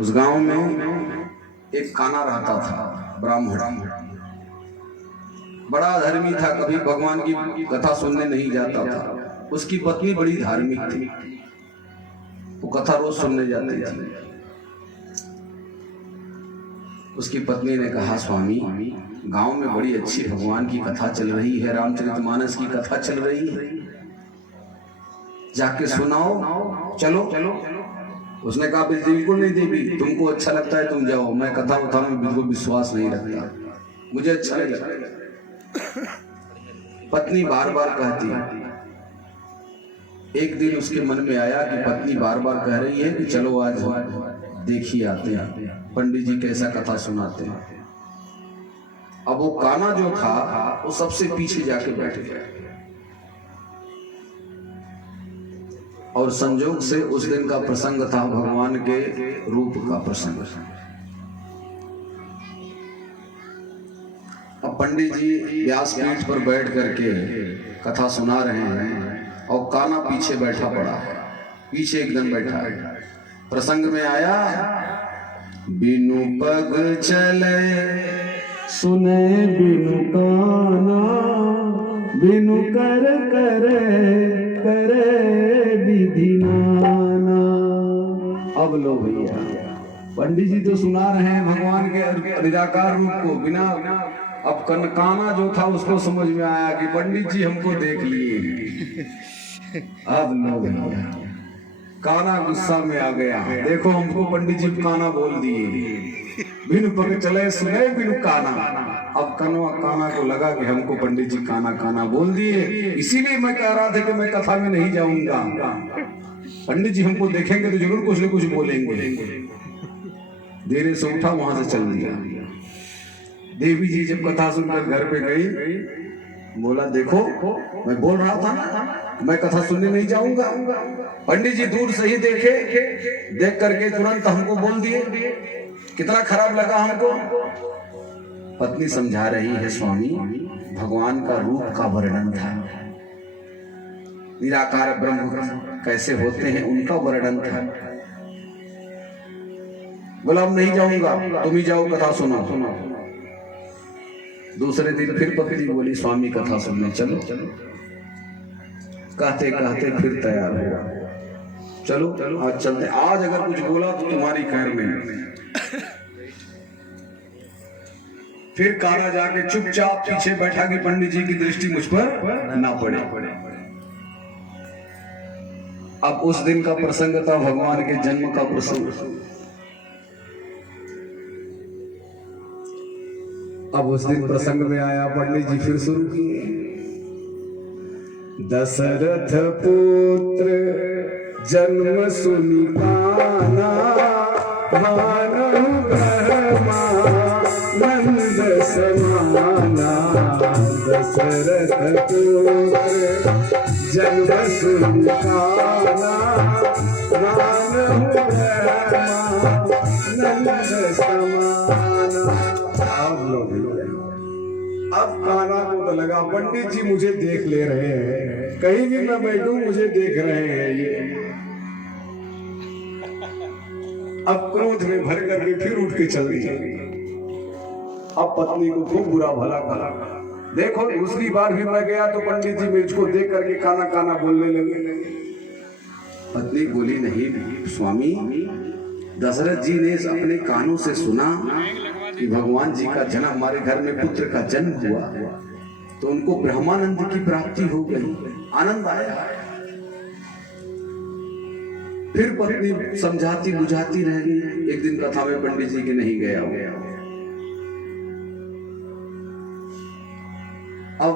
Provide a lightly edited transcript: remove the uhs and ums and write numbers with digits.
उस गांव में एक काना रहता था, ब्राह्मण, बड़ा धर्मी था, कभी भगवान की कथा सुनने नहीं जाता था। उसकी पत्नी बड़ी धार्मिक थी, वो कथा रोज सुनने जाती थी। उसकी पत्नी ने कहा, स्वामी गांव में बड़ी अच्छी भगवान की कथा चल रही है, रामचरितमानस की कथा चल रही है, जाके सुनाओ, चलो। उसने कहा, बिल्कुल नहीं देवी, तुमको अच्छा लगता है तुम जाओ, मैं कथा वथा में बिल्कुल विश्वास नहीं रखता, मुझे अच्छा नहीं लगता। पत्नी बार बार कहती। एक दिन उसके मन में आया कि पत्नी बार बार कह रही है कि चलो आज देखिए आते हैं, पंडित जी कैसा कथा सुनाते हैं। अब वो काना जो था वो सबसे पीछे जाके बैठ गया, और संजोग से उस दिन का प्रसंग था भगवान के रूप का प्रसंग। अब पंडित जी व्यासपीठ पर बैठ करके कथा सुना रहे हैं और काना पीछे बैठा पड़ा है, पीछे एकदम बैठा है। प्रसंग में आया, बिनु पग चले सुने बिनु काना, बिनु कर करे विधि नाना। अब लो भैया, पंडित जी तो सुना रहे हैं भगवान के निराकार रूप को बिना, अब काना जो था उसको समझ में आया कि पंडित जी हमको देख लिए। अब लो भैया, काना गुस्सा में आ गया, देखो हमको पंडित जी काना बोल दिए, बिनु पग चले सुने बिनु काना। अब काना को लगा कि हमको पंडित जी काना बोल दिए, इसीलिए मैं कह रहा था कि मैं कथा में नहीं जाऊंगा, पंडित जी हमको देखेंगे तो जरूर कुछ न कुछ बोलेंगे। देर से उठा, वहां से चल दिया। देवी जी जब कथा सुनकर घर पे गई, बोला, देखो मैं बोल रहा था ना मैं कथा सुनने नहीं जाऊंगा, पंडित जी दूर से ही देख करके तुरंत हमको बोल दिए, कितना खराब लगा हमको। पत्नी समझा रही है, स्वामी भगवान का रूप का वर्णन था, निराकार ब्रह्म कैसे होते हैं उनका वर्णन था। बोला, अब नहीं जाऊंगा, तुम ही जाओ कथा सुनो। दूसरे दिन फिर पत्नी बोली, स्वामी कथा सुनने चलो। कहते कहते फिर तैयार हुआ, चलो आज चलते। आज अगर कुछ बोला तो तुम्हारी खैर में। फिर काना जाके चुपचाप पीछे बैठा कि पंडित जी की दृष्टि मुझ पर ना पड़े। अब उस दिन का प्रसंग था भगवान के जन्म का प्रसंग। अब उस दिन प्रसंग में आया, पंडित जी फिर शुरू किए, दशरथ पुत्र जन्म सुनि काना, भानु ब्रह्मा नंद समाना। दशरथ पुत्र जन्म सुनि काना, भानु ब्रह्मा नंद समाना। अब काना को तो लगा, पंडित जी मुझे देख ले रहे हैं, कहीं भी मैं बैठूं मुझे देख रहे हैं ये। अब क्रोध में भर करके फिर उठ के चल दी। अब पत्नी को खूब बुरा भला भला, देखो दूसरी बार भी मैं गया तो पंडित जी मुझको देख करके काना बोलने लगे। पत्नी बोली, नहीं स्वामी, दशरथ जी ने अपने कानों से सुना कि भगवान जी का जन्म, हमारे घर में पुत्र का जन्म हुआ, तो उनको ब्रह्मानंद की प्राप्ति हो गई, आनंद आया। फिर पत्नी समझाती बुझाती रह गई। एक दिन कथा में पंडित जी के नहीं गया हो। अब